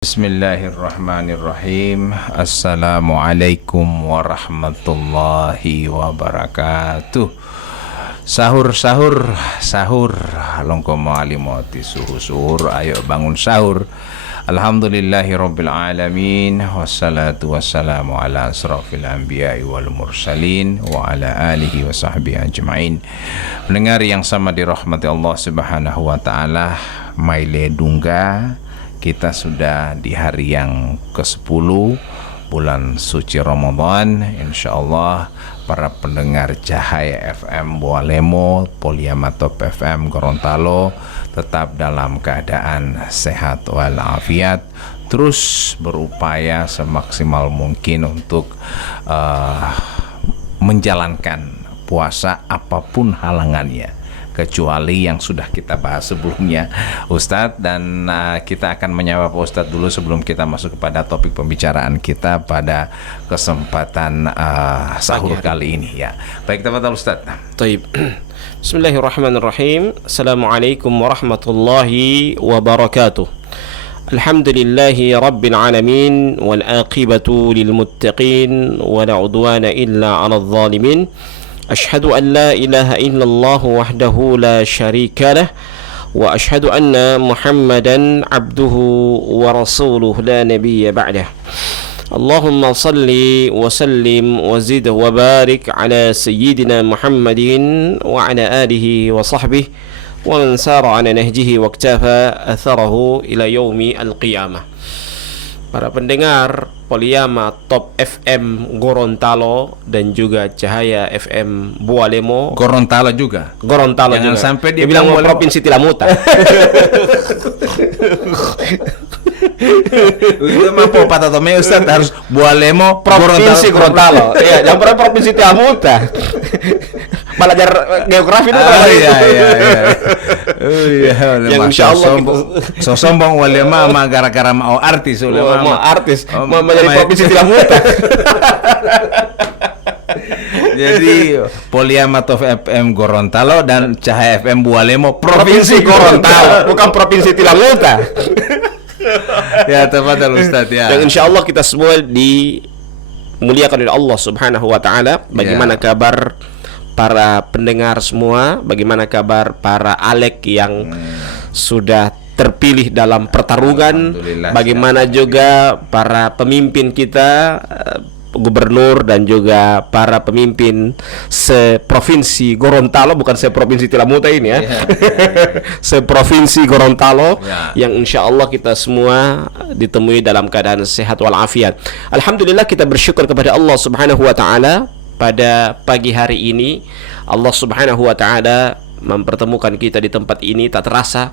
Bismillahirrahmanirrahim. Assalamualaikum warahmatullahi wabarakatuh. Sahur longko malimoti suhur. Ayo bangun sahur. Alhamdulillahi rabbil alamin. Wassalatu wassalamu ala asrafil anbiya'i wal mursalin wa ala alihi wa sahbihi ajma'in. Pendengar yang sama dirahmati Allah subhanahu wa ta'ala, Maile Dungga, kita sudah di hari yang ke-10 bulan suci Ramadan. InsyaAllah para pendengar Cahaya FM Bualemo, Poliama Top FM Gorontalo tetap dalam keadaan sehat walafiat, terus berupaya semaksimal mungkin untuk menjalankan puasa apapun halangannya, kecuali yang sudah kita bahas sebelumnya, Ustadz. Dan kita akan menyapa Pak Ustadz dulu sebelum kita masuk kepada topik pembicaraan kita pada kesempatan sahur kali ini ya. Baik, tafadhal Ustadz. Baik. Bismillahirrahmanirrahim. Assalamualaikum warahmatullahi wabarakatuh. Alhamdulillahi rabbil alamin wal aqibatu lil muttaqin wa la udwana illa 'alal zalimin. أشهد أن لا إله إلا الله وحده لا شريك له وأشهد أن محمدا عبده ورسوله لا نبي بعده اللهم صل وسلم وزد وبارك على سيدنا محمد وعلى آله وصحبه ومن سار على نهجه واكتفى أثره إلى يوم القيامة. Para pendengar Poliama Top FM Gorontalo dan juga Cahaya FM Bualemo. Gorontalo juga. Gorontalo Jangan juga. sampai dia bilang bilang provinsi Tilamuta. Itu mah Pak Tatome Ustadz harus Bualemo Provinsi Gorontalo. Iya, jangan pernah provinsi Tilamuta. Belajar geografi itu iya. Yang insyaallah so sombong walema mah gara-gara mau artis mau artis mau menjadi provinsi Tilamuta. Jadi Poliama Top FM Gorontalo dan Cahaya FM Bualemo Provinsi Gorontalo, bukan provinsi Tilamuta. Ya, tafadhal Ustaz ya. Dan insyaallah kita semua dimuliakan oleh Allah Subhanahu wa taala. Bagaimana kabar para pendengar semua? Bagaimana kabar para alek yang sudah terpilih dalam pertarungan? Bagaimana juga para pemimpin kita, gubernur dan juga para pemimpin seprovinsi Gorontalo, bukan seprovinsi Tilamuta ini ya. Seprovinsi Gorontalo yang insya Allah kita semua ditemui dalam keadaan sehat walafiat. Alhamdulillah, kita bersyukur kepada Allah Subhanahu wa taala. Pada pagi hari ini Allah Subhanahu wa ta'ala mempertemukan kita di tempat ini. Tak terasa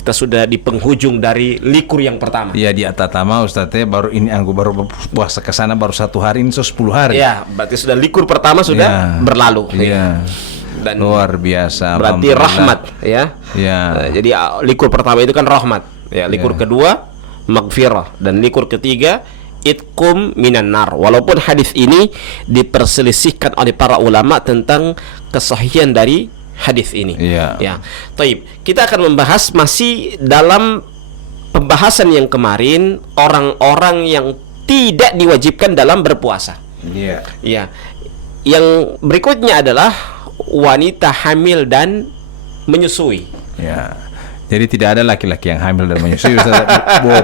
kita sudah di penghujung dari likur yang pertama. Iya, di Atatama Ustaz baru ini aku baru puasa ke sana baru 1 hari, ini 10 hari. Ya, berarti sudah likur pertama sudah berlalu. Iya. Dan luar biasa. Berarti rahmat ya. Iya. Jadi likur pertama itu kan rahmat. Ya, likur kedua maghfirah dan likur ketiga itkum minan nar. Walaupun hadis ini diperselisihkan oleh para ulama tentang kesahihan dari hadis ini. Ya. Taib. Kita akan membahas masih dalam pembahasan yang kemarin, orang-orang yang tidak diwajibkan dalam berpuasa. Iya. Ya. Yang berikutnya adalah wanita hamil dan menyusui. Ya. Jadi tidak ada laki-laki yang hamil dan menyusui.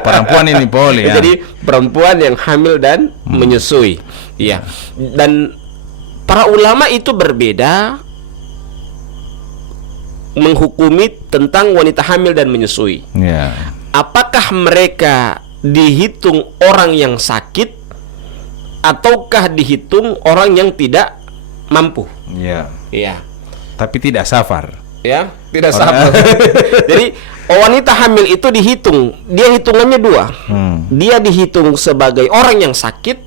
Perempuan ini boleh ya. Jadi perempuan yang hamil dan menyusui. Iya. Dan para ulama itu berbeda menghukumi tentang wanita hamil dan menyusui. Ya. Apakah mereka dihitung orang yang sakit ataukah dihitung orang yang tidak mampu? Iya. Iya. Tapi tidak safar. Ya, tidak sabar. Jadi wanita hamil itu dihitung, dia hitungannya dua. Dia dihitung sebagai orang yang sakit,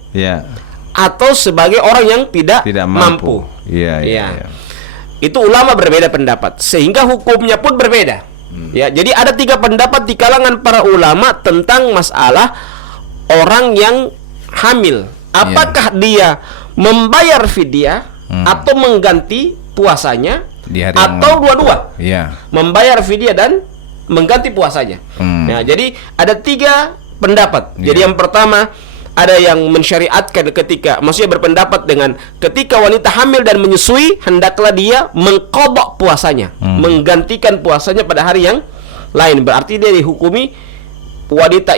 atau sebagai orang yang tidak mampu. Iya. Itu ulama berbeda pendapat, sehingga hukumnya pun berbeda. Ya, jadi ada 3 pendapat di kalangan para ulama tentang masalah orang yang hamil. Apakah dia membayar fidyah atau mengganti puasanya? Atau dua-dua, membayar fidyah dan mengganti puasanya. Ya, jadi ada 3 pendapat. Jadi yang pertama ada yang mensyariatkan maksudnya berpendapat dengan ketika wanita hamil dan menyusui hendaklah dia mengqadha puasanya, menggantikan puasanya pada hari yang lain. Berarti dia dihukumi wanita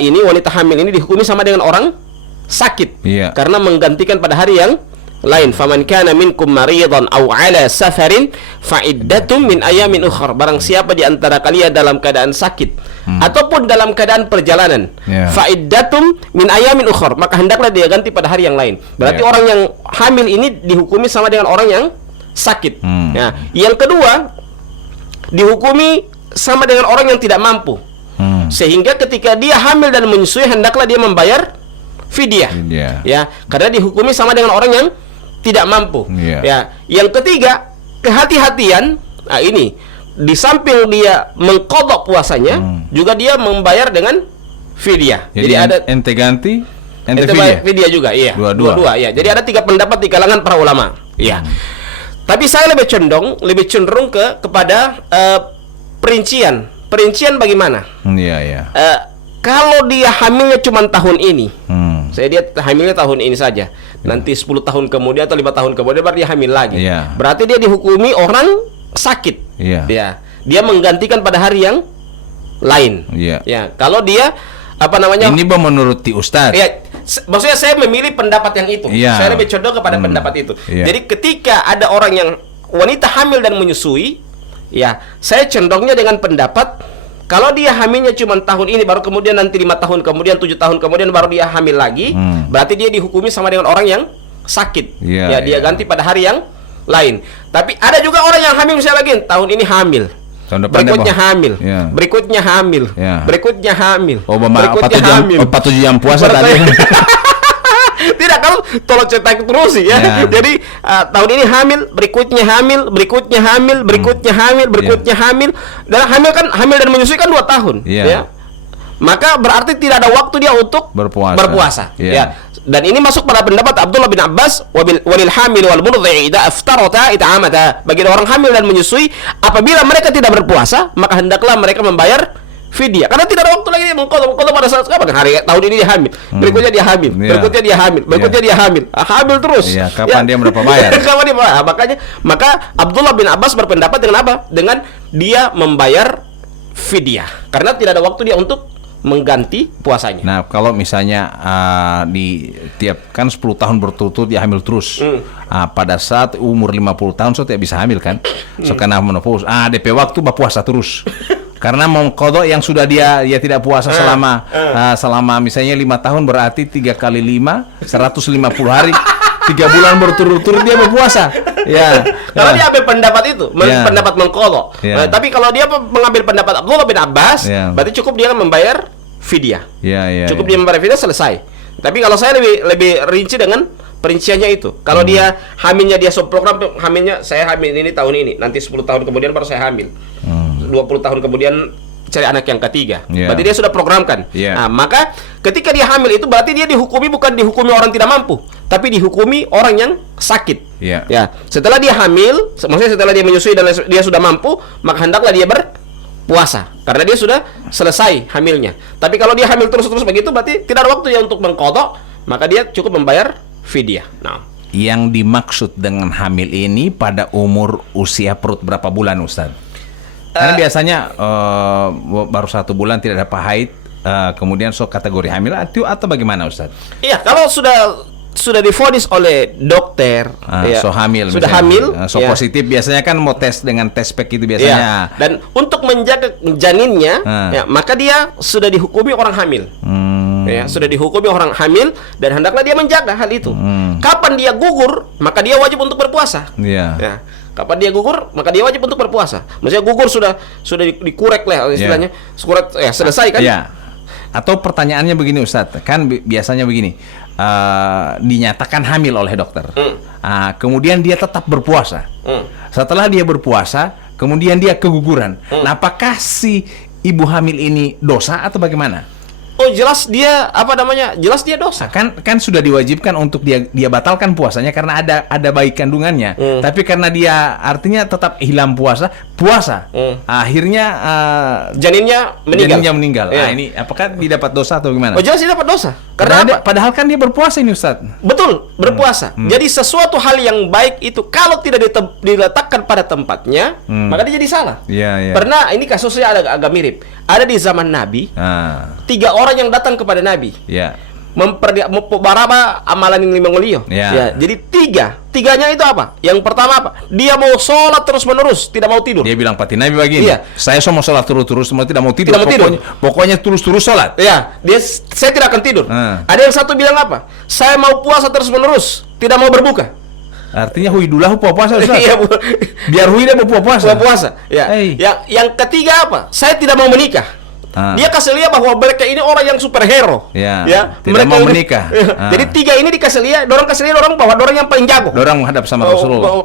hamil ini dihukumi sama dengan orang sakit karena menggantikan pada hari yang lain. Faman kana minkum maridan aw ala safarin fa iddatum min ayamin ukhra. Barang siapa di antara kalian dalam keadaan sakit ataupun dalam keadaan perjalanan, fa iddatum min ayamin ukhra, maka hendaklah dia ganti pada hari yang lain. Berarti orang yang hamil ini dihukumi sama dengan orang yang sakit. Ya. Yang kedua, dihukumi sama dengan orang yang tidak mampu. Sehingga ketika dia hamil dan menyusui hendaklah dia membayar fidyah. Ya, karena dihukumi sama dengan orang yang tidak mampu. Ya, yang ketiga, kehati-hatian. Nah, ini di samping dia mengqadha puasanya, juga dia membayar dengan fidyah. Jadi ada ente ganti, ente fidyah juga. Iya, dua-dua. Ya. Jadi ada 3 pendapat di kalangan para ulama. Iya. Tapi saya lebih cenderung kepada perincian. Perincian bagaimana? Kalau dia hamilnya cuma tahun ini, saya lihat hamilnya tahun ini saja. Nanti 10 tahun kemudian atau 5 tahun kemudian baru dia hamil lagi. Berarti dia dihukumi orang sakit. Dia menggantikan pada hari yang lain. Ya, kalau dia Ini menuruti Ustadz. Ya, maksudnya saya memilih pendapat yang itu. Saya lebih condong kepada pendapat itu. Jadi ketika ada orang yang wanita hamil dan menyusui, ya, saya condongnya dengan pendapat kalau dia hamilnya cuma tahun ini, baru kemudian nanti 5 tahun kemudian, 7 tahun kemudian baru dia hamil lagi, berarti dia dihukumi sama dengan orang yang sakit. Dia ganti pada hari yang lain. Tapi ada juga orang yang hamil misalnya lagi tahun ini hamil, berikutnya hamil, berikutnya hamil, berikutnya hamil, berikutnya hamil. 47 jam puasa tadi. Tidak, kalau tolong cetak terus ya. Jadi tahun ini hamil, berikutnya hamil, berikutnya hamil, berikutnya hamil, berikutnya hamil. Dan hamil dan menyusui kan 2 tahun. Ya. Maka berarti tidak ada waktu dia untuk berpuasa. Ya. Dan ini masuk pada pendapat Abdullah bin Abbas, walil hamil wal murdhi idza aftarata it'amata. Bagi orang hamil dan menyusui, apabila mereka tidak berpuasa, maka hendaklah mereka membayar fidyah. Karena tidak ada waktu lagi dia mengqadha pada saat kapan hari tahun ini dia hamil, berikutnya dia hamil, berikutnya dia hamil, berikutnya dia hamil. Hamil terus. Kapan dia berapa bayar? Kapan dia bayar? Maka Abdullah bin Abbas berpendapat dengan apa? Dengan dia membayar fidyah. Karena tidak ada waktu dia untuk mengganti puasanya. Nah, kalau misalnya di tiap kan 10 tahun berturut-turut dia hamil terus. Pada saat umur 50 tahun so tidak bisa hamil kan? So karena menopause. DP waktu berpuasa terus. Karena mengqadha yang sudah dia tidak puasa selama misalnya 5 tahun, berarti 3 kali 5 150 hari. 3 bulan berturut-turut dia berpuasa. Kalau dia ambil pendapat itu, pendapat mengqadha. Tapi kalau dia mengambil pendapat Abdullah bin Abbas, berarti cukup dia membayar fidyah. Cukup dia membayar fidyah, selesai. Tapi kalau saya lebih rinci dengan perinciannya itu. Kalau dia hamilnya dia program hamilnya, saya hamil ini tahun ini, nanti 10 tahun kemudian baru saya hamil. 20 tahun kemudian cari anak yang ketiga. Berarti dia sudah programkan. Nah, maka ketika dia hamil itu berarti dia bukan dihukumi orang tidak mampu, tapi dihukumi orang yang sakit. Setelah dia hamil, maksudnya setelah dia menyusui dan dia sudah mampu, maka hendaklah dia berpuasa karena dia sudah selesai hamilnya. Tapi kalau dia hamil terus begitu, berarti tidak ada waktu ya untuk mengqadha, maka dia cukup membayar fidyah. Nah, yang dimaksud dengan hamil ini pada umur usia perut berapa bulan, Ustaz? Karena biasanya baru 1 bulan tidak dapat haid, kemudian kategori hamil atau bagaimana, Ustaz? Iya, kalau sudah divonis oleh dokter, hamil, sudah hamil, positif, biasanya kan mau tes dengan tes pack itu biasanya. Dan untuk menjaga janinnya, maka dia sudah dihukumi orang hamil. Sudah dihukumi orang hamil dan hendaklah dia menjaga hal itu. Kapan dia gugur, maka dia wajib untuk berpuasa. Kapan dia gugur, maka dia wajib untuk berpuasa. Maksudnya gugur sudah dikurek lah istilahnya, selesai kan? Atau pertanyaannya begini, Ustadz, kan biasanya begini, dinyatakan hamil oleh dokter, kemudian dia tetap berpuasa. Setelah dia berpuasa, kemudian dia keguguran. Nah, apakah si ibu hamil ini dosa atau bagaimana? oh jelas dia apa namanya? Jelas dia dosa. Kan sudah diwajibkan untuk dia batalkan puasanya karena ada bayi kandungannya. Tapi karena dia artinya tetap hilang puasa, akhirnya janinnya meninggal. Ya. Nah, ini apakah dia dapat dosa atau gimana? Oh jelas dia dapat dosa. Karena apa? Padahal kan dia berpuasa ini, Ustaz. Betul, berpuasa. Jadi sesuatu hal yang baik itu kalau tidak diletakkan pada tempatnya, maka dia jadi salah. Iya. Pernah ini kasusnya agak mirip. Ada di zaman Nabi, 3 orang yang datang kepada Nabi. Iya. Memperbaraba amalan yang lima ngolio. Ya. Jadi tiganya itu apa? Yang pertama apa? Dia mau sholat terus menerus, tidak mau tidur. Dia bilang pati Nabi begini. Iya. Saya mau sholat terus, semua tidak mau tidur. Tidak mau tidur. Pokoknya terus sholat. Ya, saya tidak akan tidur. Ada yang satu bilang apa? Saya mau puasa terus menerus, tidak mau berbuka. Artinya huidulah puasa Ustaz. Iya, biar dia mau puasa. Ya. Yang ketiga apa? Saya tidak mau menikah. Dia kasih lihat bahwa mereka ini orang yang superhero. Ya. Tidak mereka mau menikah. Jadi 3 ini dikasih lihat, dorang bahwa dorang yang paling jago. Dorang menghadap sama Rasulullah.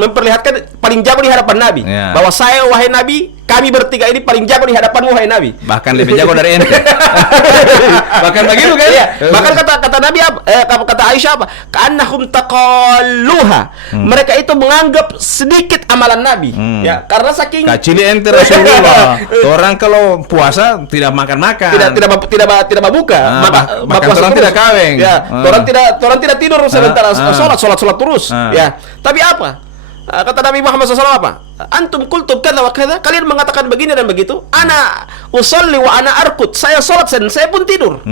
Memperlihatkan paling jago di hadapan Nabi. Ya. Bahwa saya wahai Nabi, kami bertiga ini paling jago di hadapanmu wahai Nabi. Bahkan lebih jago dari ente. Bahkan begitu kan? Iya. Bahkan kata Nabi apa? Kata Aisyah apa? Ka'annahum taqalluha. Mereka itu menganggap sedikit amalan Nabi. Ya, karena saking kacili ente Rasulullah. Orang kalau puasa tidak makan-makan. Tidak berbuka. Bahkan orang tidak kawin. Ya, orang tidak tidur sebentar sholat terus. Ya. Tapi apa? Kata Nabi Muhammad SAW apa? Antum kultum kada wa kada. Kalian mengatakan begini dan begitu. Ana usolli wa ana arkut. Saya sholat dan saya pun tidur.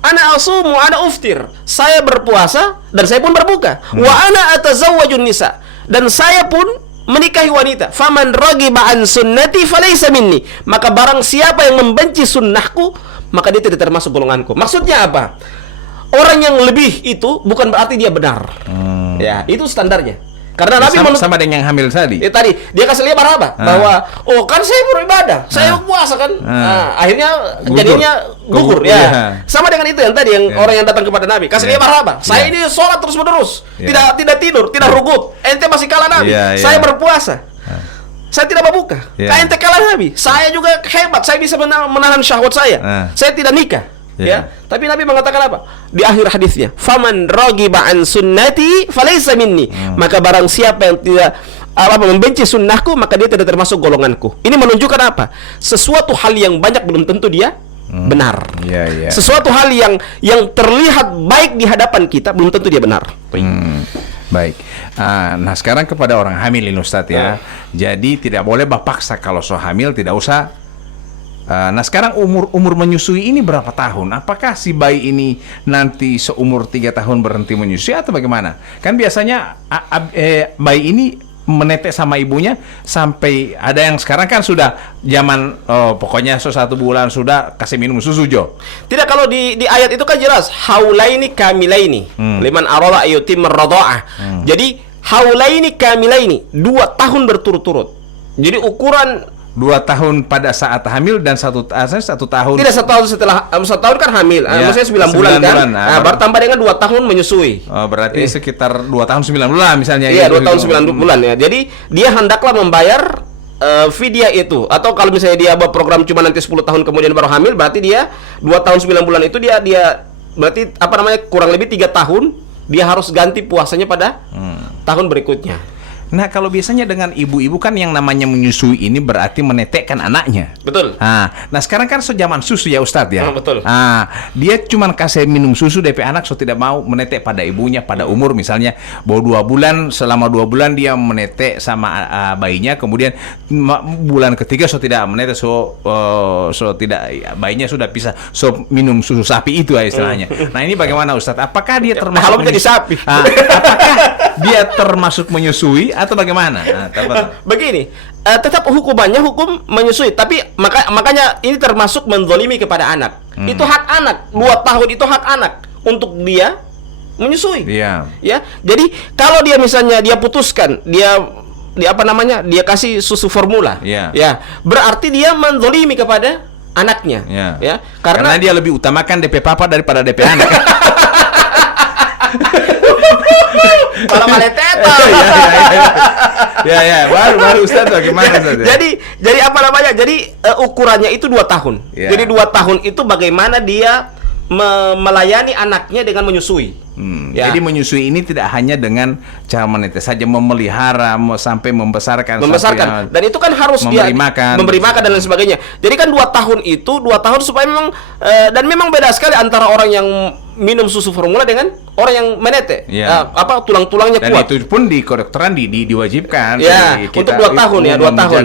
Ana asumu wa ana uftir. Saya berpuasa dan saya pun berbuka. Wa ana atazawwajun nisa. Dan saya pun menikahi wanita. Faman ragiba an sunnati falaysa minni. Maka barang siapa yang membenci sunnahku, maka dia tidak termasuk golonganku. Maksudnya apa? Orang yang lebih itu bukan berarti dia benar. Ya, itu standarnya. Karena Nabi sama dengan yang hamil tadi. Tadi dia kasih lihat apa? Bahwa kan saya beribadah, saya puasa kan. Akhirnya jadinya gugur ya. Sama dengan itu yang tadi yang orang yang datang kepada Nabi. Kasih lihat apa? Saya ini sholat terus menerus, tidak tidur, tidak rugut. Ente masih kalah Nabi. Saya berpuasa. Saya tidak berbuka. Ente kalah Nabi. Saya juga hebat. Saya bisa menahan syahwat saya. Saya tidak nikah. Ya, tapi Nabi mengatakan apa? Di akhir hadisnya, "Faman ragiba an sunnati falaysa minni." Maka barang siapa yang tidak membenci sunnahku, maka dia tidak termasuk golonganku. Ini menunjukkan apa? Sesuatu hal yang banyak belum tentu dia benar. Sesuatu hal yang terlihat baik di hadapan kita belum tentu dia benar. Baik. Nah, sekarang kepada orang hamil ini Ustaz ya. Jadi tidak boleh paksa kalau hamil, tidak usah. Nah sekarang umur menyusui ini berapa tahun? Apakah si bayi ini nanti seumur 3 tahun berhenti menyusui atau bagaimana? Kan biasanya bayi ini menetek sama ibunya sampai ada yang sekarang kan sudah zaman pokoknya 1 bulan sudah kasih minum susu Jo. Tidak, kalau di ayat itu kan jelas haulaini kamilaini liman arada ayyutimar radha'ah. Jadi haulaini kamilaini 2 tahun berturut-turut. Jadi ukuran 2 tahun pada saat hamil dan 1 tahun. Tidak 1 tahun setelah 1 tahun kan hamil. Maksudnya 9 bulan kan. Baru tambah dengan 2 tahun menyusui. Berarti sekitar 2 tahun 9 bulan misalnya. Iya, 2 tahun 9 bulan ya. Jadi dia hendaklah membayar fidyah itu. Atau kalau misalnya dia berprogram cuma nanti 10 tahun kemudian baru hamil, berarti dia 2 tahun 9 bulan itu dia berarti kurang lebih 3 tahun dia harus ganti puasanya pada tahun berikutnya. Nah, kalau biasanya dengan ibu-ibu kan yang namanya menyusui ini berarti menetekkan anaknya. Betul. Nah sekarang kan sejaman susu ya Ustadz ya. Betul. Dia cuman kasih minum susu DP anak, so tidak mau menetek pada ibunya pada umur misalnya baru 2 bulan, selama 2 bulan dia menetek sama bayinya, kemudian bulan ketiga so tidak menetek, so tidak, bayinya sudah bisa minum susu sapi itu istilahnya. Nah ini bagaimana Ustadz? Apakah dia termasuk kalau menjadi sapi? Apakah dia termasuk menyusui atau bagaimana? Begini, tetap hukumannya hukum menyusui, tapi makanya ini termasuk menzolimi kepada anak. Itu hak anak. 2 tahun itu hak anak untuk dia menyusui. Ya. Jadi kalau dia misalnya dia putuskan dia kasih susu formula. Ya, berarti dia menzolimi kepada anaknya. Ya. Karena dia lebih utamakan DP papa daripada DP anak. Kalau maleteta. Ya, baru Ustaz bagaimana Ustaz? jadi apa namanya? Jadi ukurannya itu 2 tahun. Ya. Jadi 2 tahun itu bagaimana dia melayani anaknya dengan menyusui. Ya. Jadi menyusui ini tidak hanya dengan cara menetes saja, memelihara, sampai membesarkan. Membesarkan. Dan itu kan harus memberi dia makan. memberi makan dan lain sebagainya. Jadi kan 2 tahun itu 2 tahun supaya memang dan memang beda sekali antara orang yang minum susu formula dengan orang yang menete. Ya. Tulang-tulangnya Dan kuat. itu pun di kedokteran diwajibkan. Ya, Jadi untuk 2 tahun ya, 2 tahun.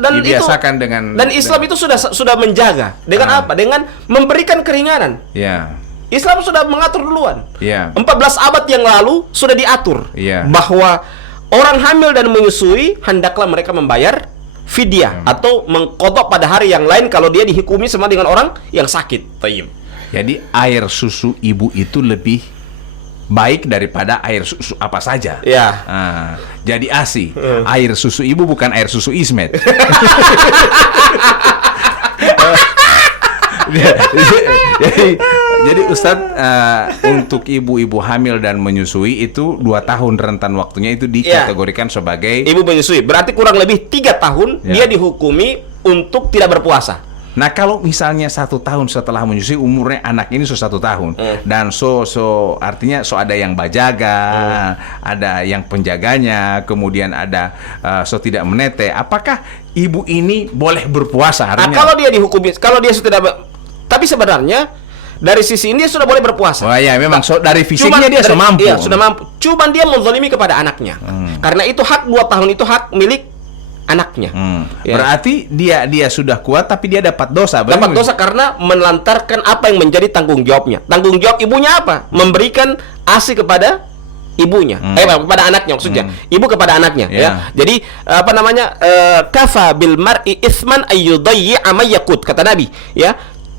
Dan dibiasakan itu, dengan. dan Islam itu sudah menjaga dengan apa? Dengan memberikan keringanan. Ya. Islam sudah mengatur duluan. Ya. 14 abad yang lalu sudah diatur Ya. bahwa orang hamil dan menyusui hendaklah mereka membayar fidyah atau mengkodok pada hari yang lain kalau dia dihukumi sama dengan orang yang sakit. Tayyib. Jadi air susu ibu itu lebih baik daripada air susu apa saja. Ya. Jadi ASI. Air susu ibu bukan air susu Ismet. jadi Ustadz, untuk ibu-ibu hamil dan menyusui itu 2 tahun rentan waktunya itu dikategorikan sebagai ibu menyusui. Berarti kurang lebih 3 tahun dia dihukumi untuk tidak berpuasa. Nah, kalau misalnya 1 tahun setelah menyusui, umurnya anak ini 1 tahun dan artinya ada yang bajaga, ada yang penjaganya, kemudian ada tidak menete, apakah ibu ini boleh berpuasa harinya? Kalau dia dihukumi, kalau dia sudah tapi sebenarnya dari sisi ini dia sudah boleh berpuasa. Oh ya, memang dari fisiknya dia sudah mampu. Iya, sudah mampu. Cuman dia menzalimi kepada anaknya. Karena itu hak 2 tahun itu hak milik anaknya. Ya. Berarti dia sudah kuat tapi dia dapat dosa. Dapat dosa karena melantarkan apa yang menjadi tanggung jawabnya. Tanggung jawab ibunya apa? Memberikan ASI kepada ibunya. Kepada anaknya maksudnya. Ibu kepada anaknya, ya. Jadi apa namanya? Kafa bil mar'i itsman ayyudayyi'a ma yaqut, kata Nabi, ya.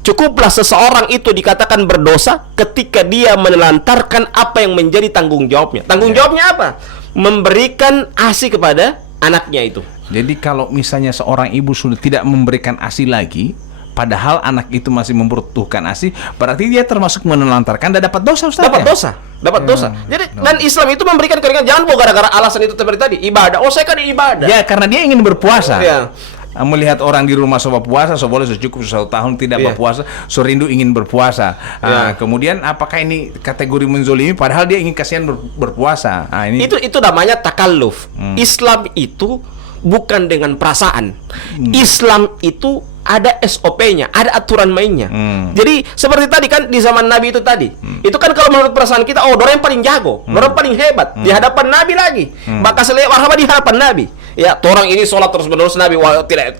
Cukuplah seseorang itu dikatakan berdosa ketika dia menelantarkan apa yang menjadi tanggung jawabnya. Tanggung jawabnya apa? Memberikan ASI kepada anaknya itu. Jadi kalau misalnya seorang ibu sudah tidak memberikan ASI lagi, padahal anak itu masih membutuhkan ASI, berarti dia termasuk menelantarkan dan dapat dosa, Ustaz. Dapat dosa. Jadi dan Islam itu memberikan keringanan. Jangan bawa gara-gara alasan itu seperti tadi, ibadah. Oh, saya kan ibadah. Ya, karena dia ingin berpuasa. Ya. Melihat orang di rumah coba puasa, boleh cukup 1 tahun tidak berpuasa, rindu ingin berpuasa. Kemudian apakah ini kategori menzolimi padahal dia ingin kasihan berpuasa? Ini itu namanya takalluf. Islam itu bukan dengan perasaan. Islam itu ada SOP-nya, ada aturan mainnya. Jadi seperti tadi kan di zaman Nabi itu tadi. Itu kan kalau menurut perasaan kita, oh, orang yang paling jago, orang paling hebat di hadapan Nabi lagi. Maka selewat di hadapan Nabi. Ya, orang ini sholat terus-menerus Nabi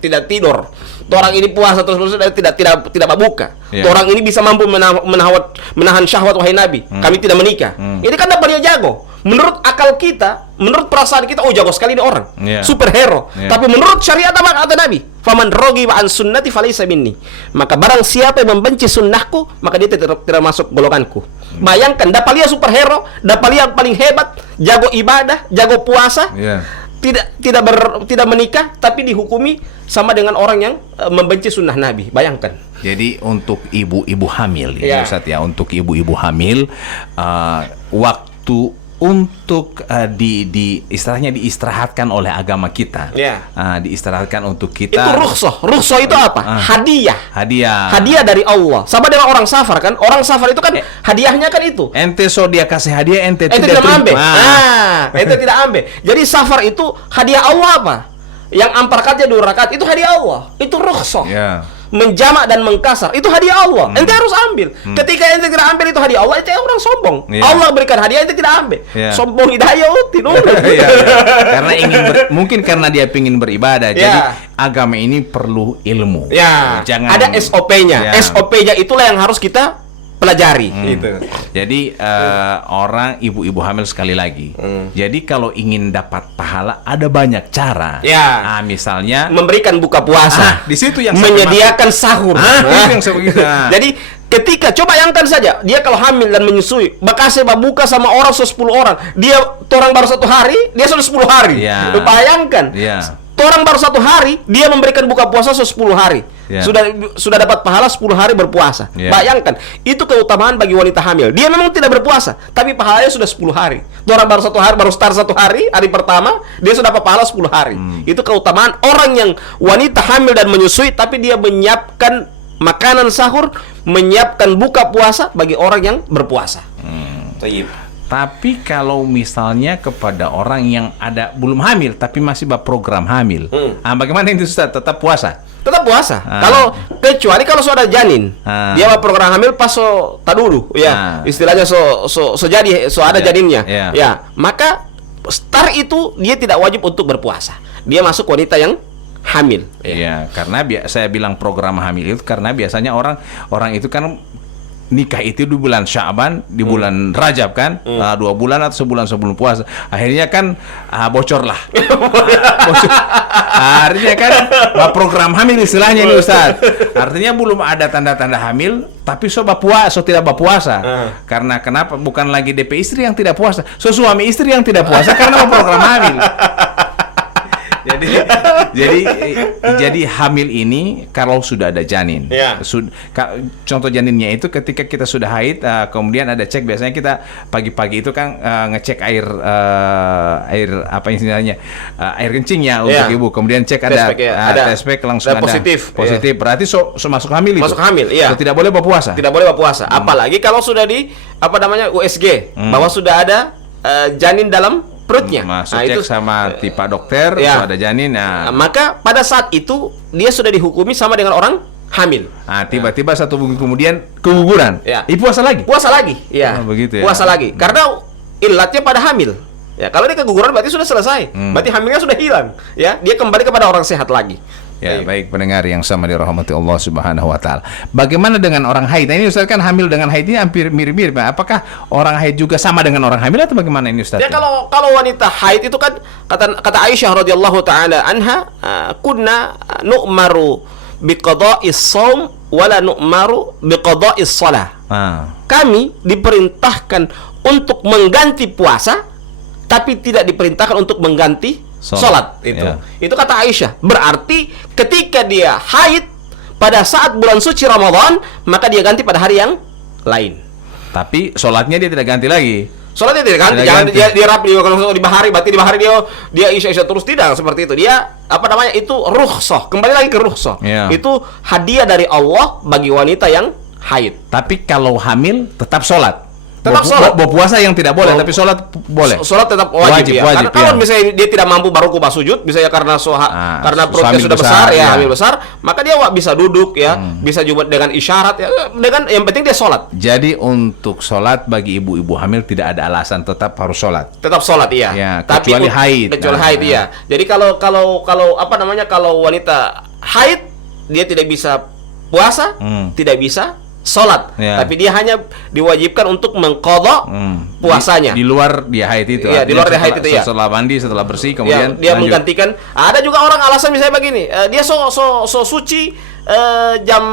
tidak tidur. Orang ini puasa terus-menerus tidak mabuka. Orang ini bisa mampu menahan syahwat, wahai Nabi. Kami tidak menikah. Ini kan dapat dia jago. Menurut akal kita, menurut perasaan kita, oh, jago sekali ini orang. Superhero. Tapi menurut syariat apa kata Nabi? Faman raghiba an sunnati falaysa minni. Maka barang siapa yang membenci sunnahku, maka dia tidak masuk golonganku. Bayangkan, dapat dia superhero, dapat dia paling hebat, jago ibadah, jago puasa. Tidak menikah tapi dihukumi sama dengan orang yang membenci sunnah Nabi. Bayangkan. Jadi untuk ibu-ibu hamil ya, Ustaz, ya, untuk ibu-ibu hamil waktu untuk istilahnya diistirahatkan oleh agama kita. Diistirahatkan untuk kita. Itu rukhsah. Rukhsah itu apa? Hadiah dari Allah. Sama dengan orang safar kan? Orang safar itu kan hadiahnya kan itu. Ente dia kasih hadiah, ente tidak ambil. Ente tidak ambil. Jadi safar itu hadiah Allah apa? Yang 4 rakaat 2 rakaat itu hadiah Allah. Itu rukhsah. Menjamak dan mengkasar itu hadiah Allah. Ente harus ambil. Ketika ente tidak ambil itu hadiah Allah, ente orang sombong. Allah berikan hadiah, ente tidak ambil. Sombong hidayah Karena mungkin karena dia ingin beribadah. Jadi agama ini perlu ilmu. Jangan ada SOP-nya. SOP-nya itulah yang harus kita pelajari. Jadi orang ibu-ibu hamil sekali lagi. Jadi kalau ingin dapat pahala ada banyak cara. Misalnya memberikan buka puasa. Di situ yang menyediakan sahur. Itu yang sebegitu. Jadi ketika coba bayangkan saja dia kalau hamil dan menyusui, bakal buka sama orang 10 orang. Dia orang baru 1 hari, dia sudah 10 hari. Bayangkan. Orang baru 1 hari dia memberikan buka puasa 10 hari. Ya. sudah dapat pahala 10 hari berpuasa. Ya. Bayangkan, itu keutamaan bagi wanita hamil. Dia memang tidak berpuasa, tapi pahalanya sudah 10 hari. Itu orang baru 1 hari, baru start 1 hari, hari pertama, dia sudah dapat pahala 10 hari. Itu keutamaan orang yang wanita hamil dan menyusui, tapi dia menyiapkan makanan sahur, menyiapkan buka puasa bagi orang yang berpuasa. Tayyib. Tapi kalau misalnya kepada orang yang belum hamil tapi masih program hamil, bagaimana itu Ustaz? Tetap puasa? Tetap puasa. Kalau kecuali kalau sudah janin, dia program hamil pas tak dulu, ya. Istilahnya jadi ada janinnya, ya. Maka start itu dia tidak wajib untuk berpuasa. Dia masuk wanita yang hamil. Ya, karena saya bilang program hamil itu karena biasanya orang itu kan nikah itu di bulan Sya'ban, di bulan Rajab kan, 2 bulan atau sebulan sebelum puasa. Akhirnya kan bocor lah. Bocor. Akhirnya kan program hamil istilahnya ini Ustaz. Artinya belum ada tanda-tanda hamil, tapi tidak berpuasa. Karena kenapa? Bukan lagi DP istri yang tidak puasa, suami istri yang tidak puasa karena program hamil. Jadi hamil ini kalau sudah ada janin, contoh janinnya itu ketika kita sudah haid, kemudian ada cek, biasanya kita pagi-pagi itu kan ngecek air apa istilahnya, air kencingnya untuk ibu, kemudian cek ada test pack langsung ada positif, berarti masuk hamil itu. Masuk hamil, iya. Tidak boleh berpuasa. Tidak boleh berpuasa. Apalagi kalau sudah di USG, bahwa sudah ada janin dalam perutnya. Masuk cek sama Pak dokter, ada janin. Maka pada saat itu dia sudah dihukumi sama dengan orang hamil. Tiba-tiba 1 minggu kemudian keguguran. Puasa lagi. Puasa lagi. Ya. Begitu ya. Puasa lagi. Karena ilatnya pada hamil. Ya, kalau dia keguguran berarti sudah selesai. Berarti hamilnya sudah hilang. Ya, dia kembali kepada orang sehat lagi. Ya, baik pendengar yang sama dirahmati Allah Subhanahu wa taala. Bagaimana dengan orang haid? Nah, ini Ustaz kan hamil dengan haid ini hampir mirip-mirip. Apakah orang haid juga sama dengan orang hamil atau bagaimana ini Ustaz? Ya, kalau wanita haid itu kan kata Aisyah radhiyallahu taala anha, kunna nu'maru biqada'is shaum wala nu'maru biqada'is shalah. Kami diperintahkan untuk mengganti puasa, tapi tidak diperintahkan untuk mengganti sholat. Itu kata Aisyah. Berarti ketika dia haid pada saat bulan suci Ramadan, maka dia ganti pada hari yang lain. Tapi sholatnya dia tidak ganti lagi. Sholatnya tidak ganti. Jangan dia rapi kalau di bahari, berarti di bahari dia isya terus, tidak seperti itu. Dia itu rukhsah. Kembali lagi ke rukhsah. Itu hadiah dari Allah bagi wanita yang haid. Tapi kalau hamil tetap sholat. Tetap sholat. Puasa yang tidak boleh, tapi sholat boleh. Sholat tetap wajib. Karena kalau misalnya dia tidak mampu baru kubah sujud, misalnya karena perutnya sudah besar, hamil besar, maka dia bisa duduk, bisa juga dengan isyarat, dengan yang penting dia sholat. Jadi untuk sholat bagi ibu-ibu hamil tidak ada alasan, tetap harus sholat. Tetap sholat, kecuali haid. Kecuali haid, Jadi kalau wanita haid, dia tidak bisa puasa, tidak bisa sholat, tapi dia hanya diwajibkan untuk mengqadha puasanya. Di luar dia haid itu. Di luar dia haid itu, Setelah mandi, setelah bersih, kemudian dia menggantikan. Ada juga orang alasan misalnya begini, dia suci jam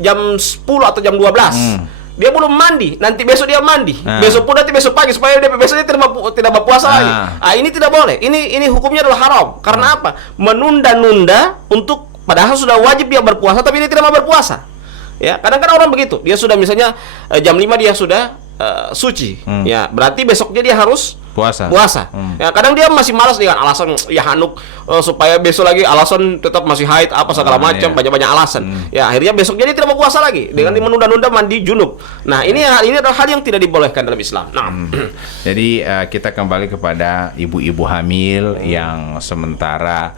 10 atau jam 12. Dia belum mandi, nanti besok dia mandi. Besok pun nanti besok pagi supaya dia besoknya tidak berpuasa lagi. Ini tidak boleh. Ini hukumnya adalah haram. Karena apa? Menunda-nunda untuk padahal sudah wajib dia berpuasa, tapi dia tidak mau berpuasa. Ya, kadang-kadang orang begitu. Dia sudah misalnya jam 5 dia sudah suci. Ya, berarti besoknya dia harus puasa. Ya, kadang dia masih malas dengan alasan hanuk supaya besok lagi alasan tetap masih haid apa segala macam, banyak-banyak alasan. Ya, akhirnya besoknya dia tidak mau puasa lagi dengan menunda-nunda mandi junub. Nah, ini adalah hal yang tidak dibolehkan dalam Islam. Jadi kita kembali kepada ibu-ibu hamil yang sementara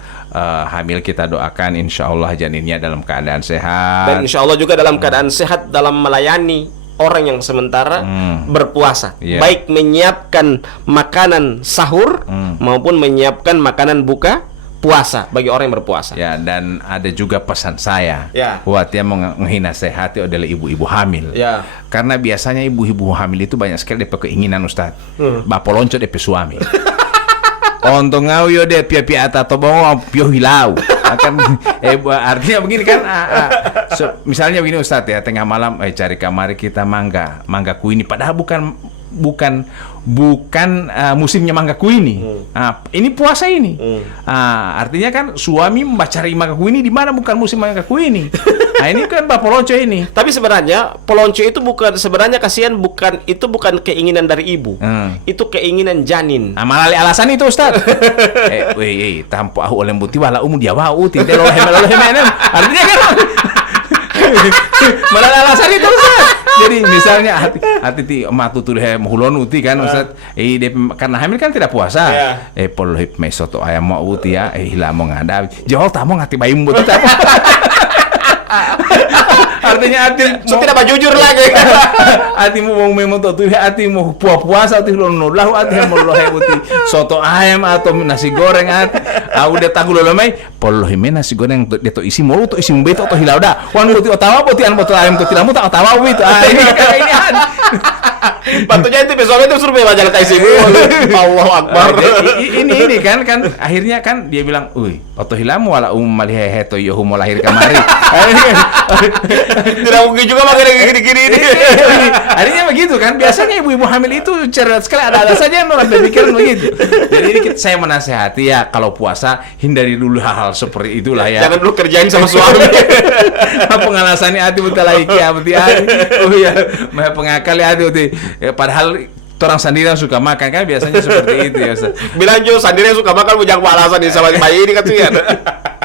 hamil, kita doakan insya Allah janinnya dalam keadaan sehat, dan insya Allah juga dalam keadaan sehat dalam melayani orang yang sementara berpuasa, baik menyiapkan makanan sahur maupun menyiapkan makanan buka puasa bagi orang yang berpuasa. Ya, dan ada juga pesan saya buat yang menghina sehat itu adalah ibu-ibu hamil. Karena biasanya ibu-ibu hamil itu banyak sekali DP keinginan Ustaz. Bapak loncat DP suami. Untuk ngau yo deh pia atau bawa pio hilau akan artinya begini kan, misalnya begini Ustadz ya, tengah malam cari kamar kita mangga kuini, padahal bukan bukan musimnya mangga kuini. Ini puasa ini. Artinya kan suami mencari mangga kuini di mana bukan musim mangga kuini. Nah, ini kan Pak Polonco ini. Tapi sebenarnya Polonco itu sebenarnya kasihan, bukan keinginan dari ibu. Itu keinginan janin. Malali alasan itu Ustaz. Tampo aku oleh buti wala dia wau tidak lo heme. Artinya kan malah alasan itu Ustaz. Jadi misalnya hati ti matu tuh hulon uti kan Ustaz. Karena hamil kan tidak puasa. Pol hip mesoto ayam mau uti ya. Hila mau ngada. Jauh tamu ngati bayi mbut tamu. Artinya so tidak jujur lagi. Hati mau memang tuh hati mau puasa hati lo lahu hati mau lo hebuti soto ayam atau nasi goreng hati. Udah tahu lo mai polo hime nasi goreng dia to isi mau to isi beto to hilau dah. Wan buti otawa buti an botol ayam to tidak mau tak otawa itu. Ini Bantunya itu besoknya itu suruh baca letak isi. Allahu Akbar. Ini kan akhirnya kan dia bilang, "Uy, oto hilamu wala malihehe to yo mau lahir kamari." Tidak mungkin juga makan gini-gini ini. Akhirnya begitu kan. Biasanya ibu-ibu hamil itu cerdas sekali, ada saja yang orang berpikiran begitu. Jadi ini saya menasehati ya kalau puasa hindari dulu hal-hal seperti itulah ya. Jangan dulu kerjain sama suami. Pengalasannya hati betul lagi ya betul. Oh ya, pengakal ya hati. Padahal orang sendiri yang suka makan kan biasanya seperti itu ya Ustaz. Bilang Jo sendiri yang suka makan bujang alasan di sama bayi ini kan tuh ya.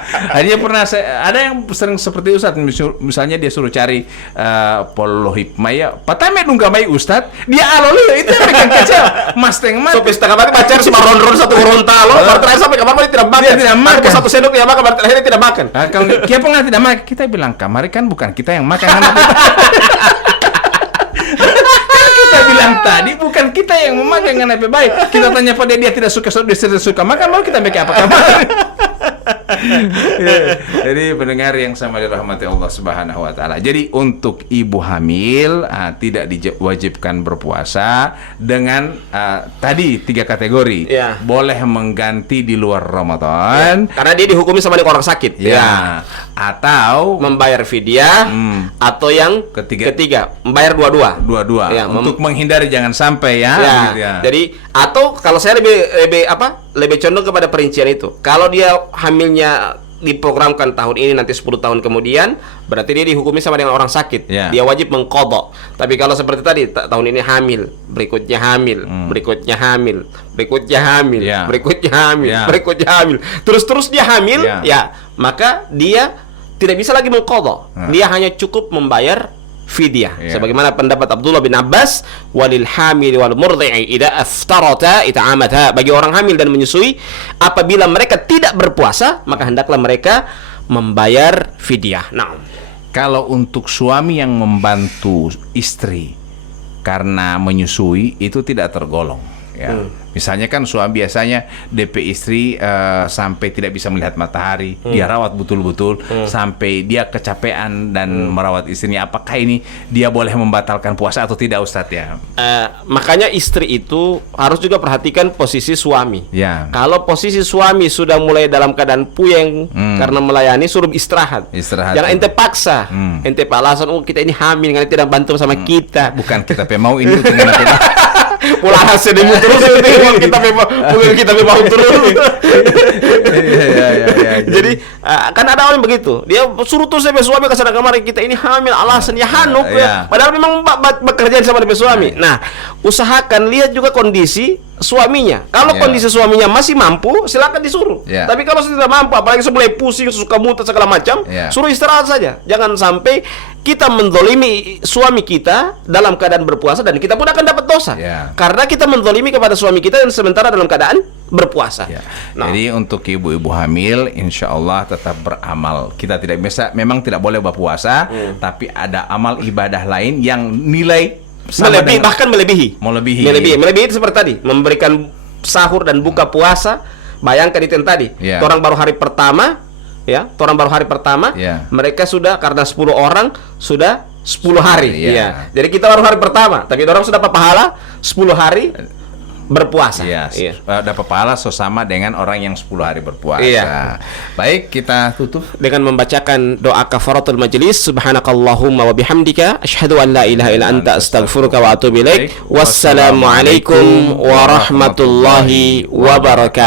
Hanya pernah ada yang sering seperti Ustaz, misalnya dia suruh cari polohip maya, patame nungga mai Ustaz, dia alolo itu mereka kecil, mas tengah so pesta kamar pacar sama ron satu rontalo, terakhir sampai kamar dia tidak makan. Dia tidak makan. Satu sendok dia makan, terakhir dia tidak makan. Kalau dia pernah tidak makan, kita bilang kamar kan bukan kita yang makan. Kita bilang tadi bukan kita yang memakan dengan baik. Kita tanya pada dia tidak suka makan, mau kita make apa kamar? Jadi pendengar yang sama dirahmati Allah Subhanahu wa taala. Jadi untuk ibu hamil tidak diwajibkan berpuasa dengan tadi 3 kategori. Boleh mengganti di luar Ramadan karena dia dihukumi sama orang sakit. Atau membayar fidyah atau yang ketiga membayar dua-dua. Untuk menghindari jangan sampai ya. Jadi atau kalau saya lebih condong kepada perincian itu. Kalau dia hamilnya diprogramkan tahun ini nanti 10 tahun kemudian, berarti dia dihukumi sama dengan orang sakit. Dia wajib mengqadha. Tapi kalau seperti tadi tahun ini hamil, berikutnya hamil, berikutnya hamil, berikutnya hamil, berikutnya hamil, berikutnya hamil. Terus dia hamil, maka dia tidak bisa lagi mengqadha. Dia hanya cukup membayar fidyah. Sebagaimana pendapat Abdullah bin Abbas, walil hamil wal murdi'i idza aftarata it'amata. Bagi orang hamil dan menyusui, apabila mereka tidak berpuasa, maka hendaklah mereka membayar fidyah. Nah, kalau untuk suami yang membantu istri karena menyusui itu tidak tergolong ya. Misalnya kan suami biasanya DP istri sampai tidak bisa melihat matahari, dia rawat betul-betul sampai dia kecapean dan merawat istrinya. Apakah ini dia boleh membatalkan puasa atau tidak Ustadz ya? Makanya istri itu harus juga perhatikan posisi suami. Kalau posisi suami sudah mulai dalam keadaan puyeng karena melayani, suruh istirahat. Jangan ente paksa, ente alasan kita ini hamil, karena tidak bantu sama kita. Bukan kita mau ini pulang hasil demo terus kita memang terus. Jadi kan ada orang begitu, dia suruh terus sampai suami ke sana kemari, kita ini hamil alasan ya hanuk padahal memang bekerja sama dengan suami. Nah, usahakan lihat juga kondisi suaminya. Kalau kondisi suaminya masih mampu, silakan disuruh. Tapi kalau tidak mampu, apalagi mulai pusing, suka muntah segala macam, suruh istirahat saja. Jangan sampai kita menzalimi suami kita dalam keadaan berpuasa dan kita pun akan dapat dosa. Karena kita menzalimi kepada suami kita dan sementara dalam keadaan berpuasa. Jadi untuk ibu-ibu hamil, insya Allah tetap beramal. Kita tidak bisa, memang tidak boleh berpuasa, tapi ada amal ibadah lain yang nilai melebihi itu seperti tadi, memberikan sahur dan buka puasa. Bayangkan itu yang tadi, orang baru hari pertama, mereka sudah karena 10 orang sudah 10 hari. Jadi kita baru hari pertama, tapi orang sudah dapat pahala 10 hari berpuasa. Iya, Iya. dapat pahala sesama dengan orang yang 10 hari berpuasa. Iya. Baik, kita tutup Dengan membacakan doa kafaratul majlis. Subhanakallahumma wa bihamdika asyhadu an la ilaha illa anta astaghfiruka wa atubu ilaik. Wassalamualaikum warahmatullahi wabarakatuh.